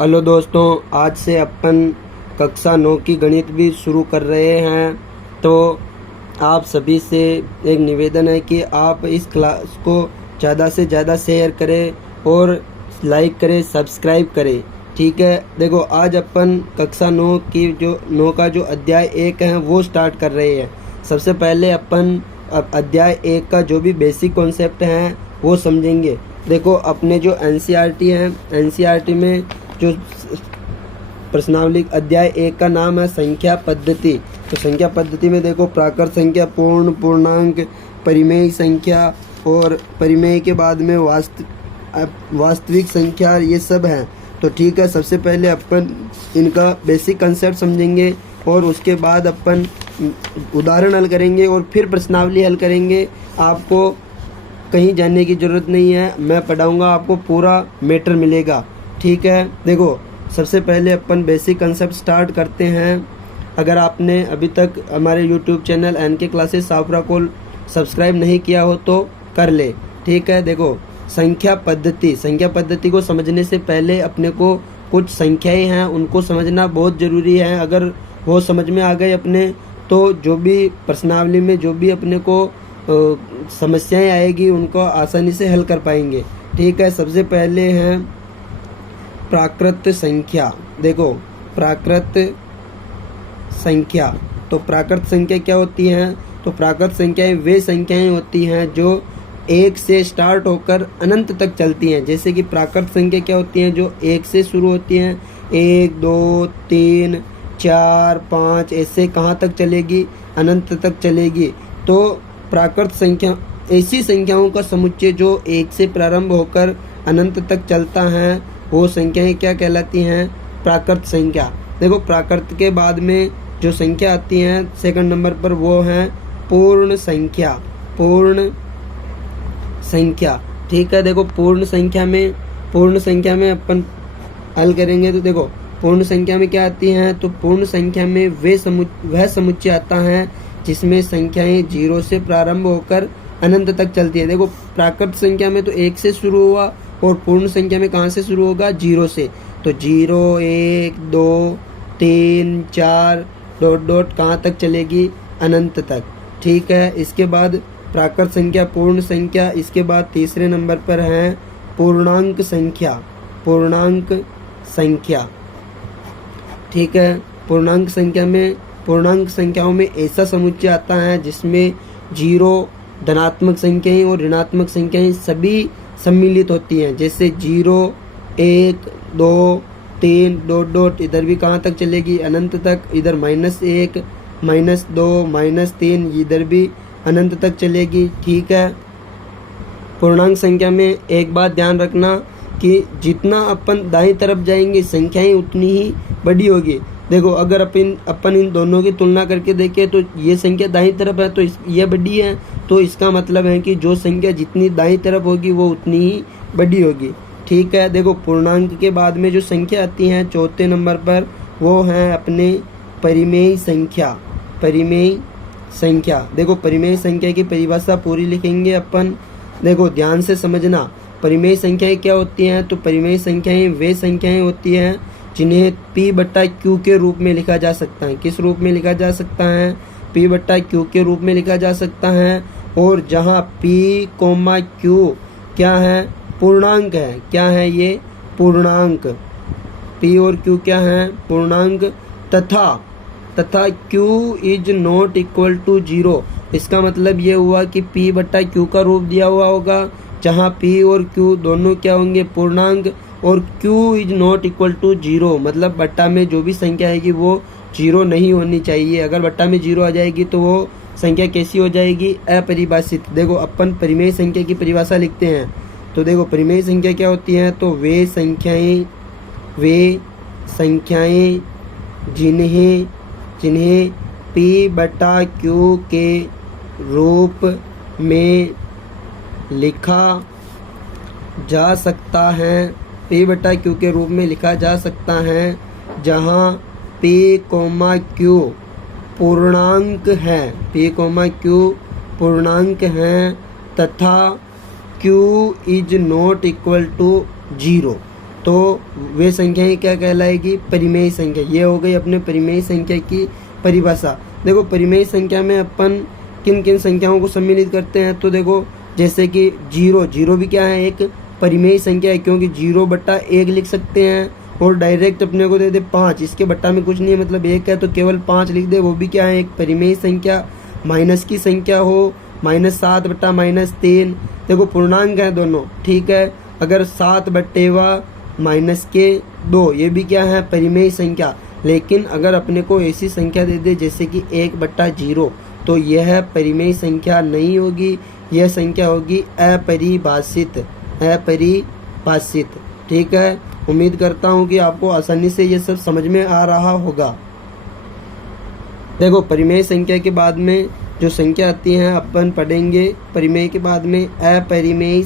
Hello दोस्तों, आज से अपन कक्षा 9 की गणित भी शुरू कर रहे हैं। तो आप सभी से एक निवेदन है कि आप इस क्लास को ज़्यादा से ज़्यादा शेयर करें और लाइक करें, सब्सक्राइब करें। ठीक है, देखो आज अपन कक्षा 9 की जो 9 का जो अध्याय 1 है वो स्टार्ट कर रहे हैं। सबसे पहले अपन अध्याय 1 का जो भी बेसिक कॉन्सेप्ट हैं वो समझेंगे। देखो अपने जो एनसीईआरटी है, एनसीईआरटी में जो प्रश्नावली अध्याय 1 का नाम है संख्या पद्धति। तो संख्या पद्धति में देखो प्राकृत संख्या, पूर्ण, पूर्णांक, परिमेय संख्या और परिमेय के बाद में वास्तविक संख्या, ये सब हैं। तो ठीक है, सबसे पहले अपन इनका बेसिक कंसेप्ट समझेंगे और उसके बाद अपन उदाहरण हल करेंगे और फिर प्रश्नावली हल करेंगे। आपको कहीं जाने की ज़रूरत नहीं है, मैं पढ़ाऊँगा, आपको पूरा मैटर मिलेगा। ठीक है, देखो सबसे पहले अपन बेसिक कंसेप्ट स्टार्ट करते हैं। अगर आपने अभी तक हमारे यूट्यूब चैनल एनके क्लासेस साफरा को सब्सक्राइब नहीं किया हो तो कर ले। ठीक है, देखो संख्या पद्धति को समझने से पहले अपने को कुछ संख्याएं हैं उनको समझना बहुत ज़रूरी है। अगर वो समझ में आ गए अपने, तो जो भी प्रश्नावली में जो भी अपने को समस्याएं आएगी उनको आसानी से हल कर पाएंगे। ठीक है, सबसे पहले हैं प्राकृत संख्या। देखो प्राकृत संख्या, तो प्राकृत संख्या क्या होती हैं? तो प्राकृत संख्याएं वे संख्याएं होती हैं जो 1 से स्टार्ट होकर अनंत तक चलती हैं। जैसे कि प्राकृत संख्या क्या होती हैं? जो 1 से शुरू होती हैं, 1 2 3 4 5 ऐसे कहाँ तक चलेगी? अनंत तक चलेगी। तो प्राकृत संख्या ऐसी संख्याओं का समुच्चय जो 1 से प्रारंभ होकर अनंत तक चलता है, वो संख्याएं क्या कहलाती हैं? प्राकृत संख्या। देखो प्राकृत के बाद में जो संख्या आती हैं सेकंड नंबर पर, वो है पूर्ण संख्या। पूर्ण संख्या, ठीक है। देखो पूर्ण संख्या में अपन हल करेंगे। तो देखो पूर्ण संख्या में क्या आती हैं? तो पूर्ण संख्या में वह समुच्चय आता है जिसमें संख्याएं 0 से प्रारंभ होकर अनंत तक चलती है। देखो प्राकृत संख्या में तो 1 से शुरू हुआ और पूर्ण संख्या में कहाँ से शुरू होगा? 0 से। तो 0 1 2 3 4 डॉट डॉट कहाँ तक चलेगी? अनंत तक। ठीक है, इसके बाद प्राकृत संख्या, पूर्ण संख्या, इसके बाद तीसरे नंबर पर है पूर्णांक संख्या। पूर्णांक संख्या, ठीक है। पूर्णांक संख्याओं में ऐसा समुच्चय आता है जिसमें 0 धनात्मक संख्याएं और ऋणात्मक संख्याएं सभी सम्मिलित होती हैं। जैसे 0 1 2 3 डॉट डॉट, इधर भी कहाँ तक चलेगी? अनंत तक। इधर -1 -2 -3, इधर भी अनंत तक चलेगी। ठीक है, पूर्णांक संख्या में एक बात ध्यान रखना कि जितना अपन दाईं तरफ जाएंगे संख्याएं उतनी ही बड़ी होगी। देखो अगर अपन इन दोनों की तुलना करके देखें तो ये संख्या दाईं तरफ है तो ये बड़ी है, तो इसका मतलब है कि जो संख्या जितनी दाईं तरफ होगी वो उतनी ही बड़ी होगी। ठीक है, देखो पूर्णांक के बाद में जो संख्या आती हैं चौथे नंबर पर, वो हैं अपने परिमेय संख्या। परिमेय संख्या, देखो परिमेय संख्या की परिभाषा पूरी लिखेंगे अपन। देखो ध्यान से समझना, परिमेय संख्याएं क्या होती हैं? तो परिमेय संख्याएं वे संख्याएं होती हैं जिन्हें P/Q के रूप में लिखा जा सकता है। किस रूप में लिखा जा सकता है? P/Q के रूप में लिखा जा सकता है। और जहाँ P, Q क्या है? पूर्णांक है। क्या है ये? पूर्णांक। P और Q क्या है? पूर्णांक। तथा Q is not equal to 0। इसका मतलब ये हुआ कि P/Q का रूप दिया हुआ होगा जहाँ P और Q दोनों क्या होंगे? पूर्णांक। और Q is not equal to 0, मतलब बट्टा में जो भी संख्या आएगी वो 0 नहीं होनी चाहिए। अगर बट्टा में 0 आ जाएगी तो वो संख्या कैसी हो जाएगी? अपरिभाषित। देखो अपन परिमेय संख्या की परिभाषा लिखते हैं। तो देखो परिमेय संख्या क्या होती है? तो वे संख्याएं जिन्हें P/Q के रूप में लिखा जा सकता है। P/Q के रूप में लिखा जा सकता है जहाँ P, Q पूर्णांक है। P, Q पूर्णांक हैं तथा Q is not equal to 0। तो वे संख्याएं क्या कहलाएगी, परिमेय संख्या। ये हो गई अपने परिमेय संख्या की परिभाषा। देखो परिमेय संख्या में अपन किन किन संख्याओं को सम्मिलित करते हैं, तो देखो जैसे कि जीरो भी क्या है, एक परिमेय संख्या है, क्योंकि 0/1 लिख सकते हैं। और डायरेक्ट अपने को दे दे 5, इसके बट्टा में कुछ नहीं है, मतलब 1 है तो केवल 5 लिख दे, वो भी क्या है, एक परिमेय संख्या। माइनस की संख्या हो, -7/-3, देखो पूर्णांक है दोनों, ठीक है। अगर 7/2 ये भी क्या है, परिमेय संख्या। लेकिन अगर अपने को ऐसी संख्या दे दे जैसे कि 1/0, तो यह परिमेय संख्या नहीं होगी, यह संख्या होगी अपरिभाषित, ठीक है। उम्मीद करता हूँ कि आपको आसानी से ये सब समझ में आ रहा होगा। देखो परिमेय संख्या के बाद में जो संख्या आती है अपन पढ़ेंगे परिमेय के बाद में अपरिमेय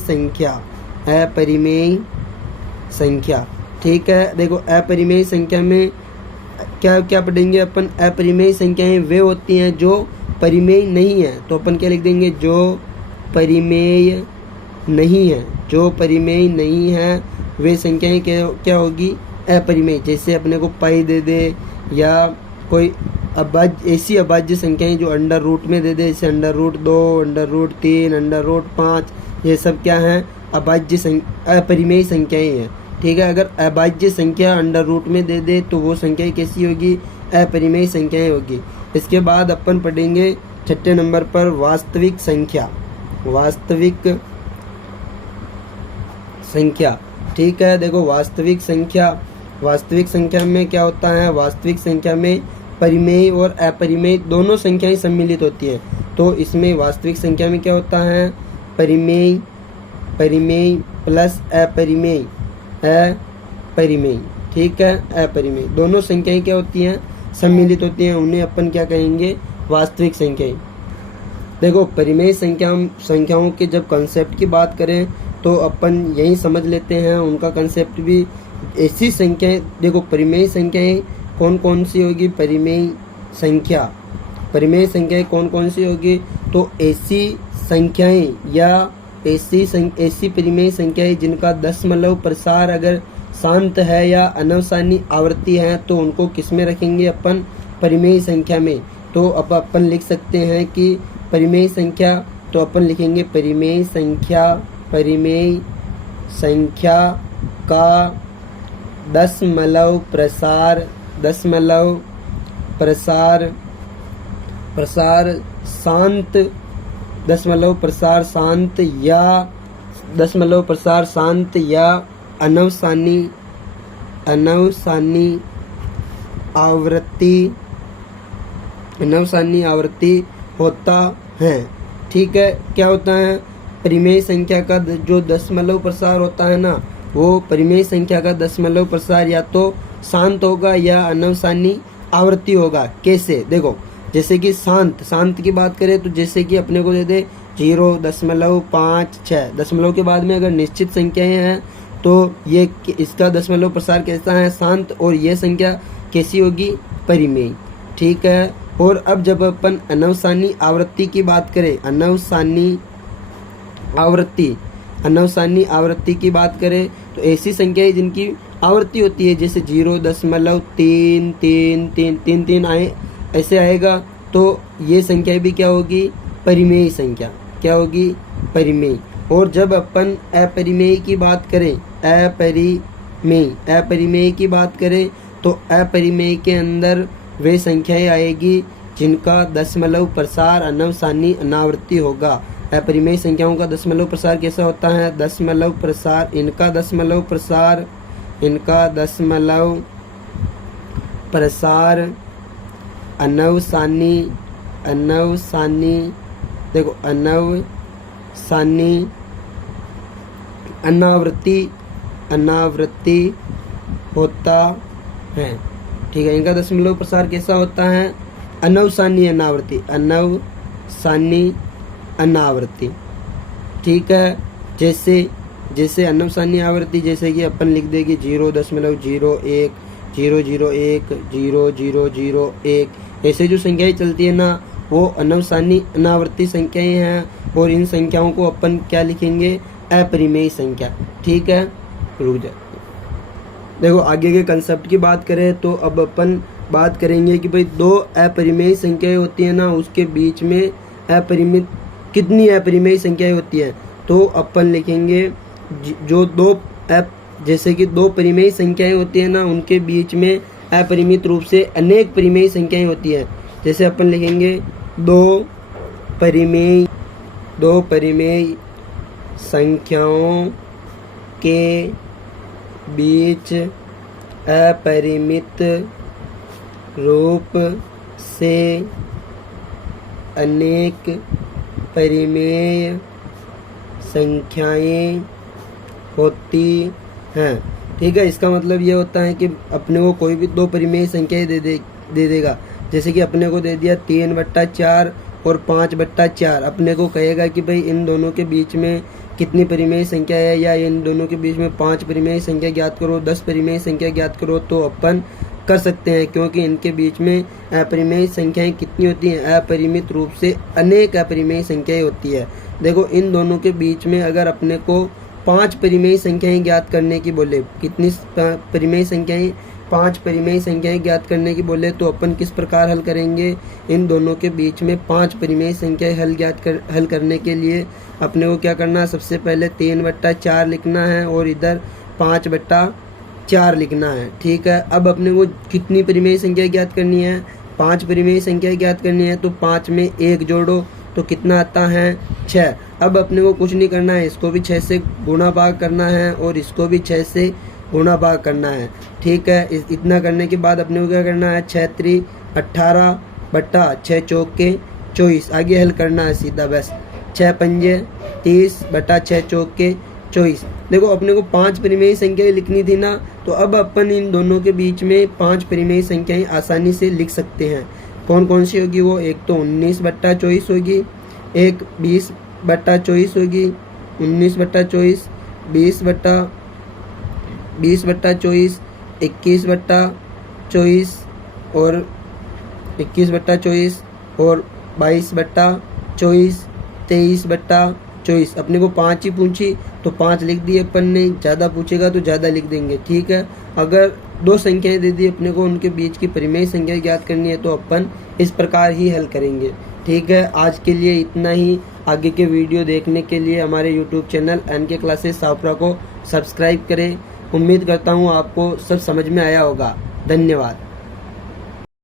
संख्या, ठीक है। देखो अपरिमेय संख्या में क्या क्या पढ़ेंगे अपन, अपरिमेय संख्याएं वे होती हैं जो परिमेय नहीं है, तो अपन क्या लिख देंगे, जो परिमेय नहीं है वे संख्याएं क्या होगी, अपरिमेय। जैसे अपने को पाई दे दे, या कोई ऐसी अभाज्य संख्याएं जो अंडर रूट में दे दे, जैसे √2, √3, √5, ये सब क्या है, अपरिमेय संख्याएं हैं, ठीक है। अगर अभाज्य संख्या अंडर रूट में दे दे तो वो संख्याएं कैसी होगी, अपरिमेय संख्याएं होगी। इसके बाद अपन पढ़ेंगे 6 नंबर पर वास्तविक संख्या, ठीक है। देखो वास्तविक संख्या में क्या होता है, वास्तविक संख्या में परिमेय और अपरिमेय दोनों संख्याएं सम्मिलित होती हैं। तो इसमें वास्तविक संख्या में क्या होता है, परिमेय प्लस अपरिमेय, ठीक है। अपरिमेय दोनों संख्याएं क्या होती हैं, सम्मिलित होती हैं, उन्हें अपन क्या कहेंगे, वास्तविक संख्याएं। देखो परिमेय संख्याओं के जब कंसेप्ट की बात करें तो अपन यही समझ लेते हैं, उनका कंसेप्ट भी ऐसी संख्याएं। देखो परिमेय संख्याएं कौन कौन सी होगी, परिमेय संख्याएं कौन कौन सी होगी, तो ऐसी संख्याएं या ऐसी परिमेय संख्याएं जिनका दशमलव प्रसार अगर शांत है या अनवसानी आवृत्ति है, तो उनको किस में रखेंगे अपन, परिमेय संख्या में। तो अब अपन लिख सकते हैं कि परिमेय संख्या, तो अपन लिखेंगे परिमेय संख्या का दशमलव प्रसार शांत, दशमलव प्रसार शांत या अनवसानी आवृत्ति होता है, ठीक है। क्या होता है, परिमेय संख्या का जो दशमलव प्रसार होता है ना, वो परिमेय संख्या का दशमलव प्रसार या तो शांत होगा या अनवसानी आवृत्ति होगा। कैसे, देखो जैसे कि शांत की बात करें तो जैसे कि अपने को दे दे 0.56, दशमलव के बाद में अगर निश्चित संख्याएं हैं तो ये इसका दशमलव प्रसार कैसा है, शांत, और ये संख्या कैसी होगी, परिमेय, ठीक है। और अब जब अपन अनवसानी आवृत्ति की बात करें, अनवसानी आवृत्ति की बात करें तो ऐसी संख्याएं जिनकी आवृत्ति होती है, जैसे 0.33333 आए ऐसे आएगा, तो ये संख्या भी क्या होगी, परिमेय संख्या, क्या होगी, परिमेय। और जब अपन अपरिमेय की बात करें, अपरिमेय की बात करें तो अपरिमेय के अंदर वे संख्याएं आएगी जिनका दशमलव प्रसार अनवसानी अनावृत्ति होगा। अपरिमेय संख्याओं का दशमलव प्रसार कैसा होता है, इनका दशमलव प्रसार अनवसानी, देखो अनवसानी अनावृत्ति होता है, ठीक है। इनका दशमलव प्रसार कैसा होता है, अनवसानी अनावृत्ति, ठीक है। जैसे अनवसानी आवृत्ति, जैसे कि अपन लिख देंगे 0.01 001 0001, ऐसे जो संख्याएं चलती है ना, वो अनवसानी अनावृत्ति संख्याएं हैं, और इन संख्याओं को अपन क्या लिखेंगे, अपरिमेय संख्या, ठीक है। रुक जा। देखो आगे के कंसेप्ट की बात करें तो अब अपन बात करेंगे कि भाई दो अपरिमेय संख्याएं होती है ना, उसके बीच में अपरिमित कितनी अपरिमेय संख्याएं होती हैं। तो अपन लिखेंगे जो जैसे कि दो परिमेय संख्याएं होती है ना, उनके बीच में अपरिमित रूप से अनेक परिमेय संख्याएं होती है। जैसे अपन लिखेंगे दो परिमेय संख्याओं के बीच अपरिमित रूप से अनेक परिमेय संख्याएं होती हैं। ठीक है, इसका मतलब ये होता है कि अपने को कोई भी दो परिमेय संख्याएं दे देगा। जैसे कि अपने को दे दिया 3/4 और 5/4। अपने को कहेगा कि भाई इन दोनों के बीच में कितनी परिमेय संख्या है, या इन दोनों के बीच में 5 परिमेय संख्या ज्ञात करो, 10 परिमेय संख्या ज्ञात करो, तो अपन कर सकते हैं, क्योंकि इनके बीच में अपरिमेय संख्याएं कितनी होती हैं, अपरिमित रूप से अनेक अपरिमेय संख्याएं होती है। देखो इन दोनों के बीच में अगर अपने को 5 परिमेय संख्याएं ज्ञात करने की बोले, कितनी परिमेय संख्याएं, 5 परिमेय संख्याएं ज्ञात करने की बोले, तो अपन किस प्रकार हल करेंगे। इन दोनों के बीच में 5 परिमेय संख्याएं हल करने के लिए अपने को क्या करना है, सबसे पहले 3/4 लिखना है और इधर 5/4 लिखना है। ठीक है, अब अपने को कितनी परिमेय संख्या ज्ञात करनी है, 5 परिमेय संख्या ज्ञात करनी है। तो 5 में 1 जोड़ो तो कितना आता है, 6। अब अपने को कुछ नहीं करना है, इसको भी 6 से गुणा भाग करना है और इसको भी 6 से गुणा भाग करना है। ठीक है, इतना करने के बाद अपने को क्या करना है, 6×3 18 बट्टा 6 चौके 24। आगे हल करना है सीधा, बस 6×5 30 बट्टा 6 चौके 24। देखो अपने को 5 परिमेय संख्याएं लिखनी थी ना, तो अब अपन इन दोनों के बीच में 5 परिमेय संख्याएं आसानी से लिख सकते हैं। कौन कौन सी होगी वो, एक तो 19/24 होगी, एक 20/24 होगी, 19/24, 20/24, 21/24 और 21/24 और 22/24, 23/24। अपने को 5 ही पूछी तो 5 लिख दिए अपन ने, ज़्यादा पूछेगा तो ज़्यादा लिख देंगे। ठीक है, अगर 2 संख्याएं दे दी अपने को, उनके बीच की परिमेय संख्या ज्ञात करनी है, तो अपन इस प्रकार ही हल करेंगे। ठीक है, आज के लिए इतना ही। आगे के वीडियो देखने के लिए हमारे यूट्यूब चैनल NK क्लासेस सावपुरा को सब्सक्राइब करें। उम्मीद करता हूँ आपको सब समझ में आया होगा। धन्यवाद।